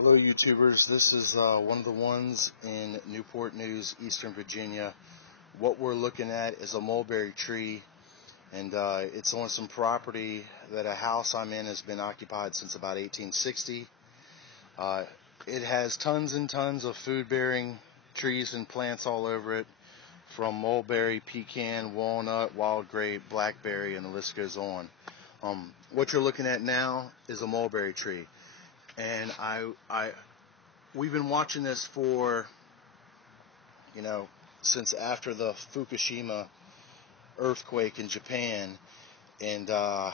Hello YouTubers, this is one of the ones in Newport News, Eastern Virginia. What we're looking at is a mulberry tree, and it's on some property that a house I'm in has been occupied since about 1860. It has tons and tons of food-bearing trees and plants all over it, from mulberry, pecan, walnut, wild grape, blackberry, and the list goes on. What you're looking at now is a mulberry tree. And we've been watching this for, since after the Fukushima earthquake in Japan, and a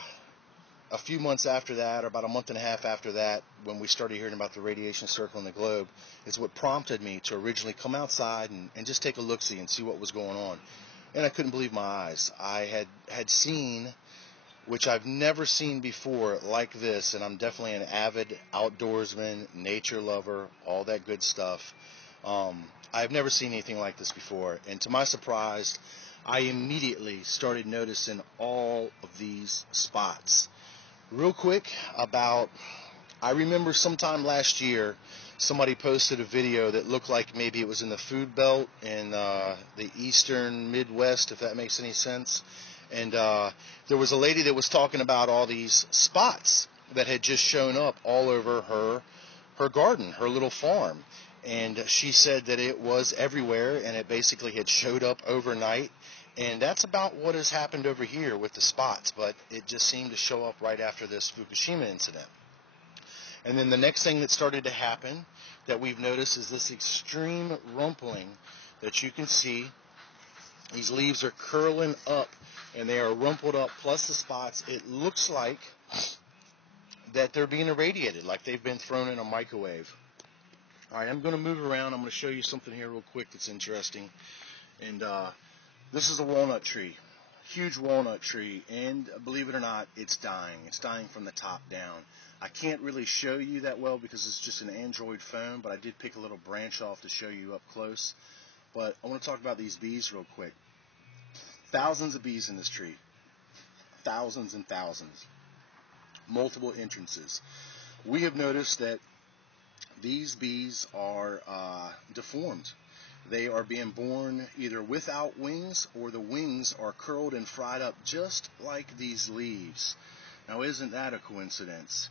few months after that, or about a month and a half after that, when we started hearing about the radiation circling the globe, is what prompted me to originally come outside and just take a look-see and see what was going on. And I couldn't believe my eyes. I had seen, which I've never seen before like this, and I'm definitely an avid outdoorsman, nature lover, all that good stuff. I've never seen anything like this before, and to my surprise, I immediately started noticing all of these spots. Real quick, I remember sometime last year, somebody posted a video that looked like maybe it was in the food belt in the eastern Midwest, if that makes any sense. And there was a lady that was talking about all these spots that had just shown up all over her garden, her little farm. And she said that it was everywhere, and it basically had showed up overnight. And that's about what has happened over here with the spots, but it just seemed to show up right after this Fukushima incident. And then the next thing that started to happen that we've noticed is this extreme rumpling that you can see. These leaves are curling up, and they are rumpled up, plus the spots. It looks like that they're being irradiated, like they've been thrown in a microwave. All right, I'm going to move around. I'm going to show you something here real quick that's interesting. And this is a walnut tree, huge walnut tree, and believe it or not, it's dying. It's dying from the top down. I can't really show you that well because it's just an Android phone, but I did pick a little branch off to show you up close. But I want to talk about these bees real quick. Thousands of bees in this tree. Thousands and thousands. Multiple entrances. We have noticed that these bees are deformed. They are being born either without wings, or the wings are curled and fried up just like these leaves. Now, isn't that a coincidence?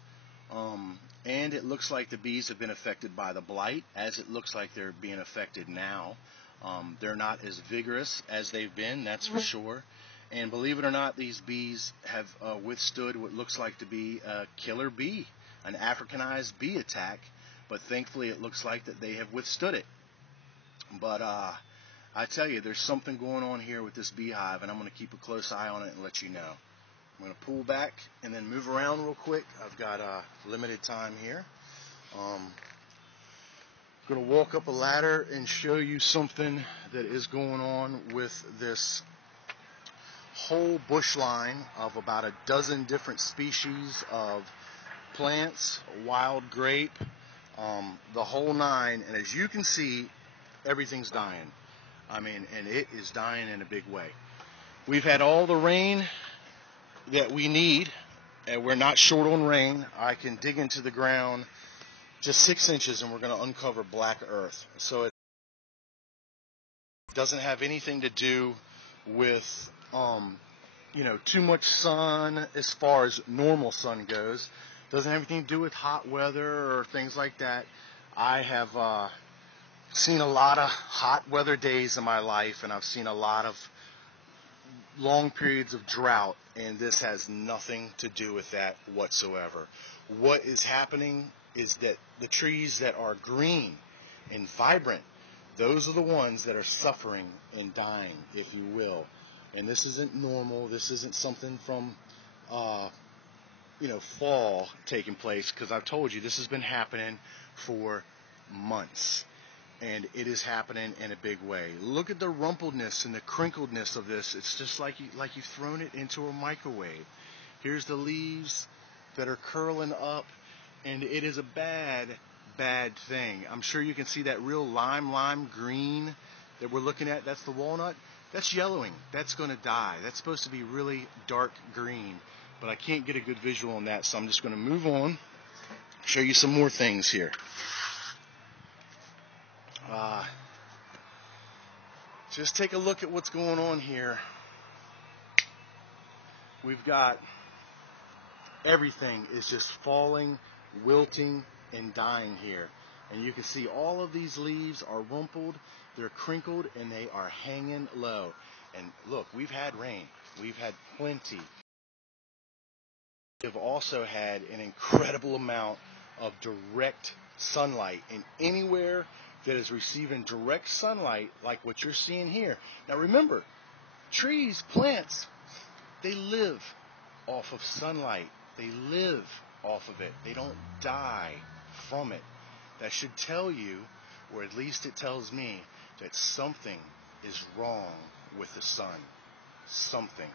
And it looks like the bees have been affected by the blight, as it looks like they're being affected now. They're not as vigorous as they've been, that's for sure. And believe it or not, these bees have withstood what looks like to be a killer bee, an Africanized bee attack. But thankfully, it looks like that they have withstood it. But I tell you, there's something going on here with this beehive, and I'm going to keep a close eye on it and let you know. I'm going to pull back and then move around real quick. I've got limited time here. I'm going to walk up a ladder and show you something that is going on with this whole bush line of about a dozen different species of plants, wild grape, the whole nine. And as you can see, everything's dying. I mean, and it is dying in a big way. We've had all the rain that we need, and we're not short on rain. I can dig into the ground just 6 inches, and we're going to uncover black earth. So it doesn't have anything to do with, too much sun as far as normal sun goes. Doesn't have anything to do with hot weather or things like that. I have seen a lot of hot weather days in my life, and I've seen a lot of long periods of drought, and this has nothing to do with that whatsoever. What is happening is that the trees that are green and vibrant, those are the ones that are suffering and dying, if you will. And this isn't normal. This isn't something from fall taking place, because I've told you this has been happening for months. And it is happening in a big way. Look at the rumpledness and the crinkledness of this. It's just like you've thrown it into a microwave. Here's the leaves that are curling up, and it is a bad, bad thing. I'm sure you can see that real lime green that we're looking at. That's the walnut. That's yellowing. That's going to die. That's supposed to be really dark green, but I can't get a good visual on that, so I'm just going to move on, show you some more things here. Just take a look at what's going on here. We've got everything is just falling, wilting, and dying here. And you can see all of these leaves are rumpled, they're crinkled, and they are hanging low. And look, we've had rain. We've had plenty. We've also had an incredible amount of direct sunlight. And anywhere that is receiving direct sunlight, like what you're seeing here. Now remember, trees, plants, they live off of sunlight. They live off of it. They don't die from it. That should tell you, or at least it tells me, that something is wrong with the sun. Something.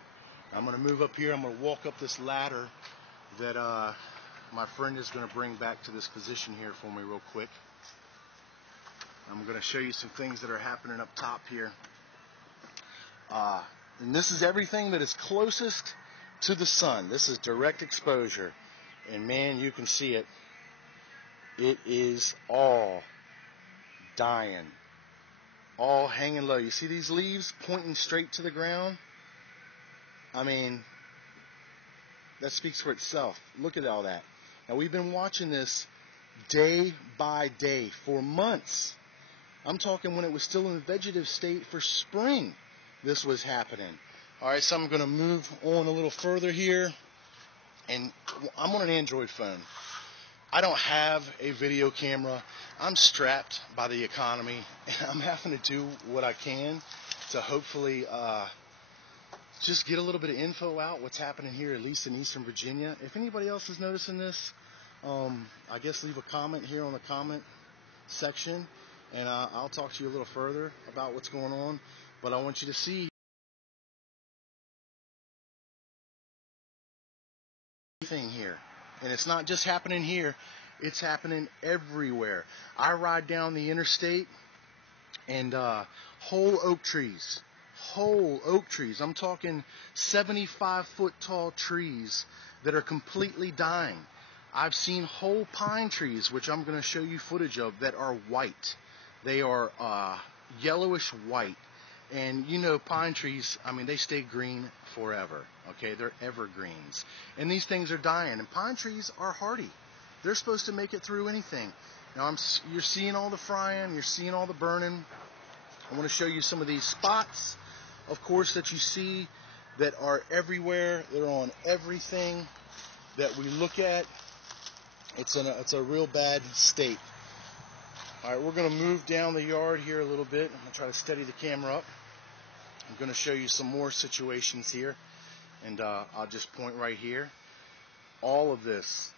I'm going to move up here. I'm going to walk up this ladder that my friend is going to bring back to this position here for me real quick. I'm going to show you some things that are happening up top here. And this is everything that is closest to the sun. This is direct exposure. And man, you can see it. It is all dying. All hanging low. You see these leaves pointing straight to the ground? I mean, that speaks for itself. Look at all that. Now, we've been watching this day by day for months. I'm talking when it was still in the vegetative state for spring, this was happening. All right, so I'm going to move on a little further here. And I'm on an Android phone. I don't have a video camera. I'm strapped by the economy, and I'm having to do what I can to hopefully just get a little bit of info out, what's happening here, at least in Eastern Virginia. If anybody else is noticing this, I guess leave a comment here on the comment section, and I'll talk to you a little further about what's going on. But I want you to see thing here. And it's not just happening here, it's happening everywhere. I ride down the interstate, and whole oak trees, I'm talking 75-foot tall trees that are completely dying. I've seen whole pine trees, which I'm going to show you footage of, that are white. They are yellowish white. And you know, pine trees, I mean, they stay green forever. Okay, they're evergreens. And these things are dying. And pine trees are hardy. They're supposed to make it through anything. Now, you're seeing all the frying, you're seeing all the burning. I want to show you some of these spots, of course, that you see that are everywhere. They're on everything that we look at. It's a real bad state. All right, we're going to move down the yard here a little bit. I'm going to try to steady the camera up. I'm going to show you some more situations here, and I'll just point right here. All of this.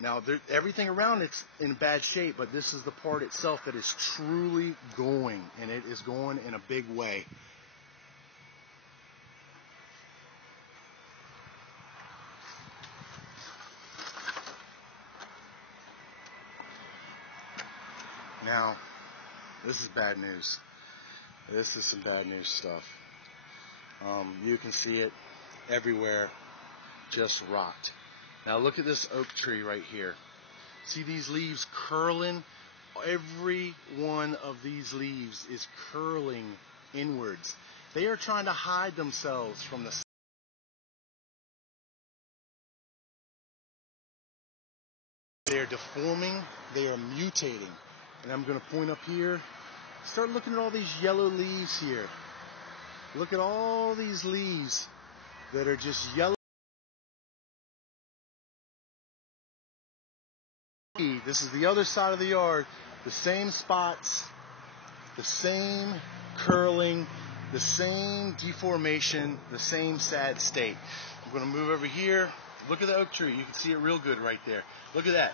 Now, everything around it's in bad shape, but this is the part itself that is truly going, and it is going in a big way. Now, this is bad news. This is some bad news stuff. You can see it everywhere, just rot. Now look at this oak tree right here. See these leaves curling? Every one of these leaves is curling inwards. They are trying to hide themselves from the sun. They are deforming, they are mutating. And I'm going to point up here. Start looking at all these yellow leaves here. Look at all these leaves that are just yellow. This is the other side of the yard. The same spots, the same curling, the same deformation, the same sad state. I'm going to move over here. Look at the oak tree. You can see it real good right there. Look at that.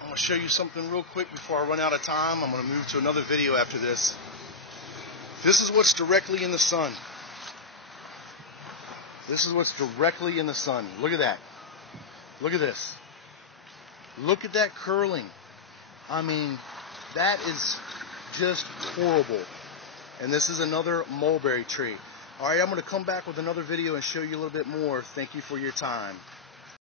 I'm going to show you something real quick before I run out of time. I'm going to move to another video after this. This is what's directly in the sun. This is what's directly in the sun. Look at that. Look at this. Look at that curling. I mean, that is just horrible. And this is another mulberry tree. All right, I'm going to come back with another video and show you a little bit more. Thank you for your time.